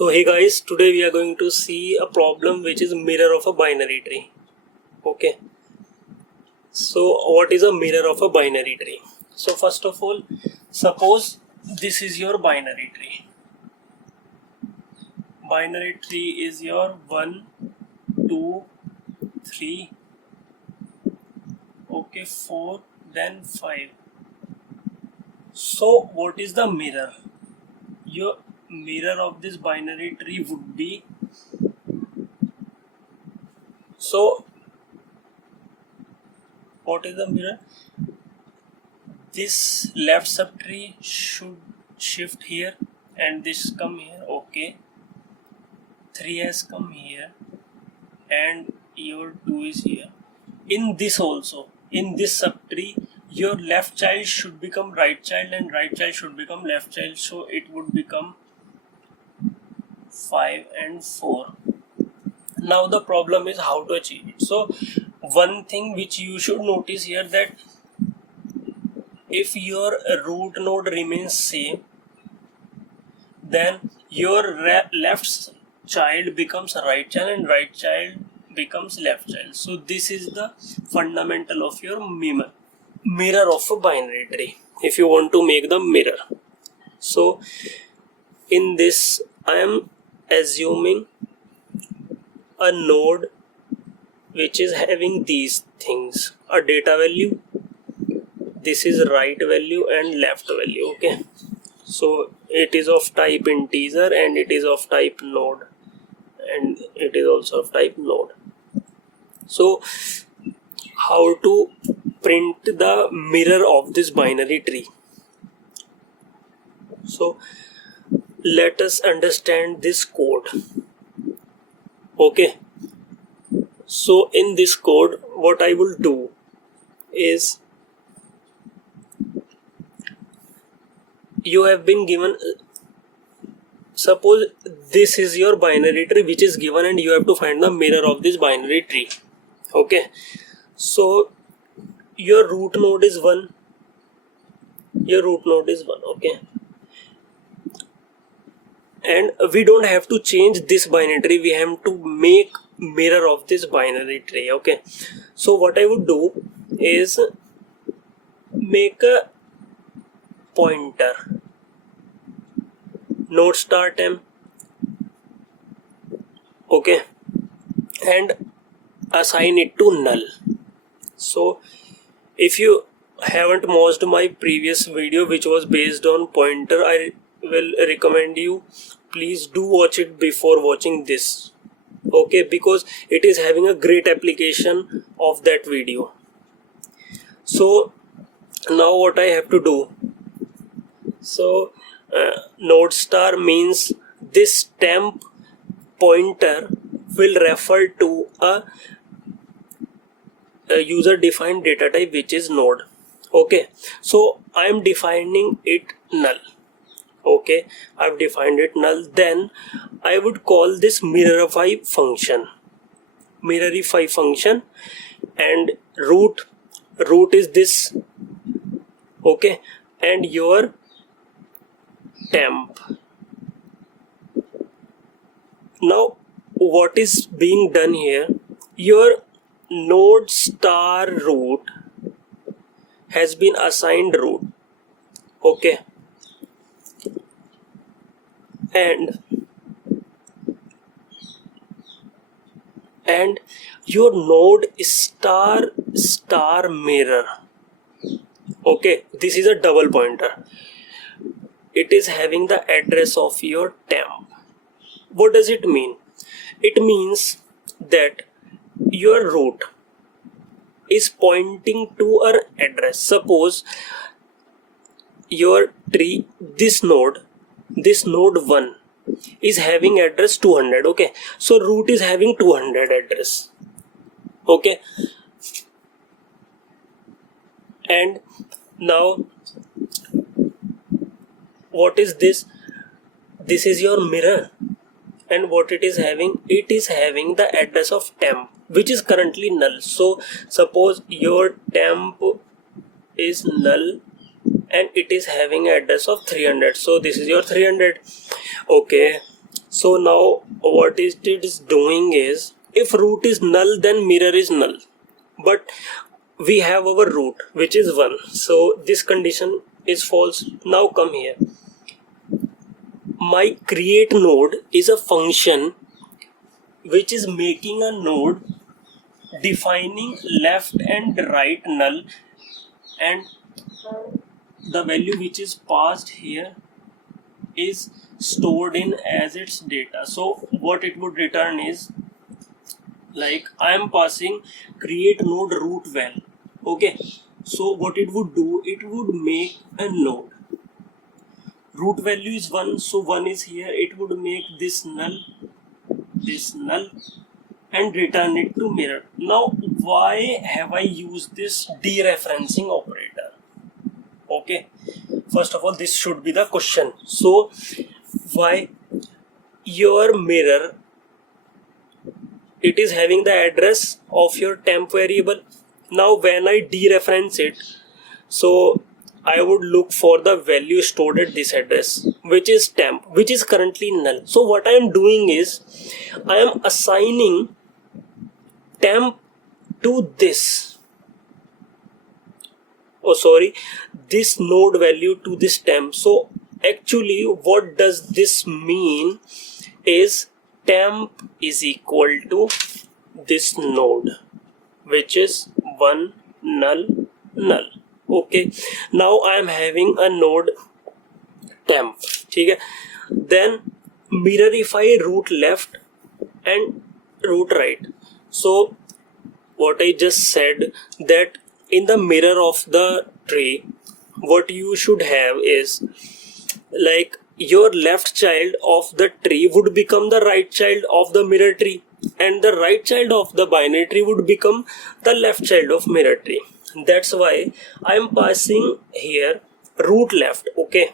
So hey guys, today we are going to see a problem which is mirror of a binary tree. Okay, so what is a mirror of a binary tree? So first of all, suppose this is your binary tree. Binary tree is your 1, 2, 3, okay, 4, then 5. So what is the mirror? Your mirror of this binary tree would be, so what is the mirror? This left subtree should shift here and this come here. Okay, 3 has come here and your 2 is here. In this also, in this subtree, your left child should become right child and right child should become left child, so it would become 5 and 4. Now the problem is how to achieve it. So one thing which you should notice here, that if your root node remains same, then your left child becomes right child and right child becomes left child. So this is the fundamental of your mirror of a binary tree if you want to make the mirror. So in this I am assuming a node which is having these things: a data value, this is right value and left value. Okay, so it is of type integer and it is of type node and it is also of type node. So how to print the mirror of this binary tree? So let us understand this code. Okay, so in this code what I will do is, you have been given, suppose this is your binary tree which is given and you have to find the mirror of this binary tree. Okay, so your root node is 1, your root node is 1. Okay, and we don't have to change this binary tree, we have to make mirror of this binary tree. Okay, so what I would do is make a pointer, node star temp, okay, and assign it to null. So if you haven't watched my previous video which was based on pointer, I will recommend you please do watch it before watching this. Okay, because it is having a great application of that video. So now what I have to do, so node star means this temp pointer will refer to a user defined data type which is node. Okay, so I am defining it null. Okay, I've defined it null. Then I would call this mirrorify function, and root is this. Okay, and your temp. Now what is being done here, your node star root has been assigned root. Okay, and your node star mirror. Okay, this is a double pointer, it is having the address of your temp. What does it mean? It means that your root is pointing to an address. Suppose your tree, this node 1 is having address 200. Okay, so root is having 200 address. Okay, and now what is this? This is your mirror, and what it is having? It is having the address of temp which is currently null. So suppose your temp is null and it is having address of 300, so this is your 300. Okay, So now what it is doing is, if root is null, then mirror is null, but we have our root which is 1, so this condition is false. Now come here, my create node is a function which is making a node defining left and right null, and the value which is passed here is stored in as its data. So what it would return is, like, I am passing create node root val. Okay, so what it would do, it would make a node, root value is 1, so 1 is here, it would make this null, and return it to mirror. Now why have I used this dereferencing operator? Okay, first of all, this should be the question. So why your mirror, it is having the address of your temp variable. Now when I dereference it, so I would look for the value stored at this address, which is temp, which is currently null. So what I am doing is, I am assigning temp to this, this node value to this temp. So actually what does this mean is, temp is equal to this node, which is 1 null. Okay, now I am having a node temp. Okay, then mirrorify root left and root right. So what I just said, that in the mirror of the tree, what you should have is, like, your left child of the tree would become the right child of the mirror tree, and the right child of the binary tree would become the left child of mirror tree. That's why I am passing here root left. Okay,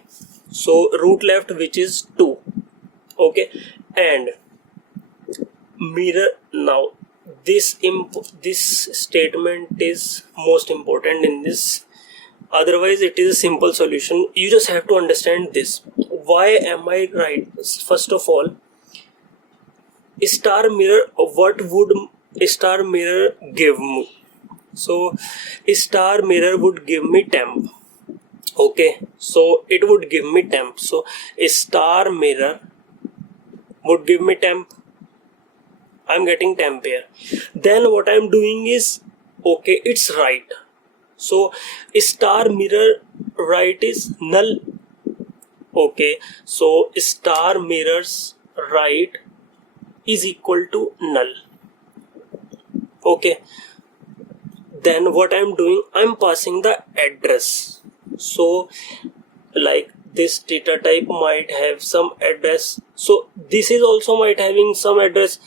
so root left, which is 2. Okay, and mirror. Now this statement is most important in this, otherwise it is a simple solution. You just have to understand this. Why am I right? First of all, star mirror, what would star mirror give me? So star mirror would give me temp. Okay, so it would give me temp. So star mirror would give me temp. I'm getting temp here. Then what I'm doing is, okay, it's right. So star mirror right is null. Okay, so star mirrors right is equal to null. Okay, then what I'm doing, I'm passing the address. So like this data type might have some address, so this is also might having some address,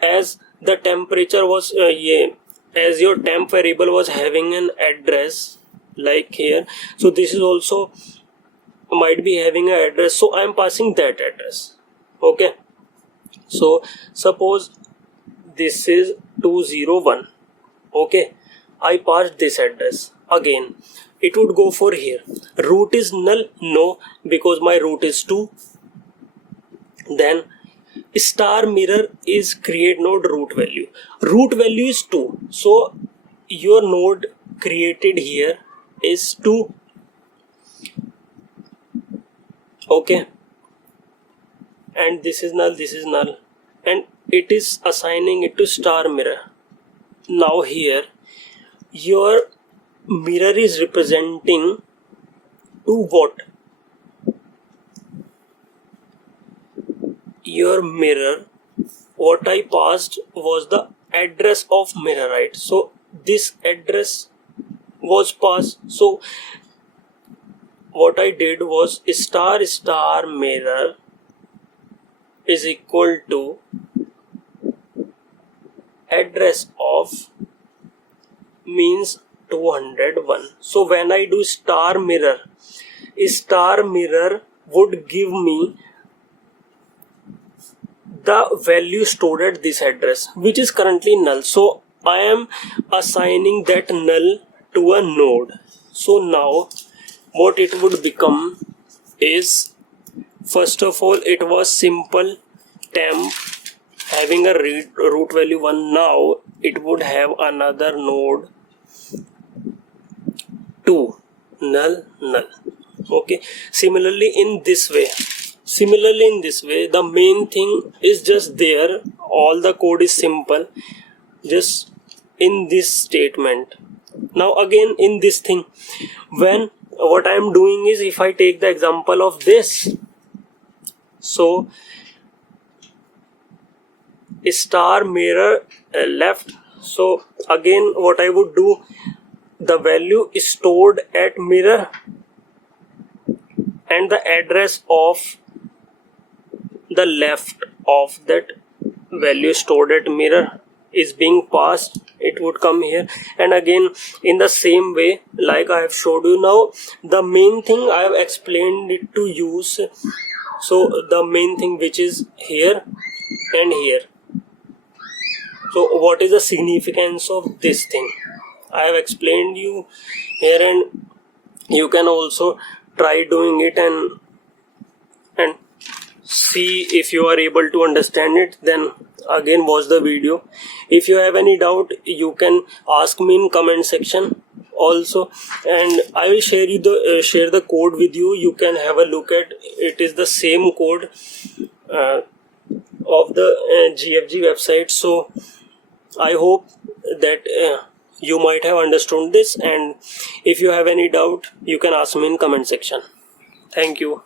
as the temperature was as your temp variable was having an address like here, so this is also might be having an address, so I'm passing that address. Okay, so suppose this is 201. Okay, I passed this address. Again it would go for here. Root is null? No, because my root is 2. Then star mirror is create node root value. Root value is 2, so your node created here is 2. Okay, and this is null, and it is assigning it to star mirror. Now here your mirror is representing to what? Your mirror, what I passed was the address of mirror, right? So this address was passed. So what I did was star mirror is equal to address of means 201. So when I do star mirror would give me the value stored at this address, which is currently null. So I am assigning that null to a node. So now what it would become is First of all, it was simple temp having a root value 1. Now it would have another node 2, null, null. Okay, similarly in this way, the main thing is just there, all the code is simple, just in this statement. Now again in this thing, when what I am doing is, if I take the example of this, so star mirror left, so again what I would do, the value is stored at mirror and the address of the left of that value stored at mirror is being passed, it would come here. And again in the same way, like I have showed you. Now the main thing I have explained it to use, so the main thing which is here and here. So what is the significance of this thing, I have explained you here, and you can also try doing it and see if you are able to understand it. Then again watch the video. If you have any doubt, you can ask me in comment section also, and I will share the code with you. You can have a look at it. Is the same code of the GFG website. So I hope that you might have understood this, and if you have any doubt, you can ask me in comment section. Thank you.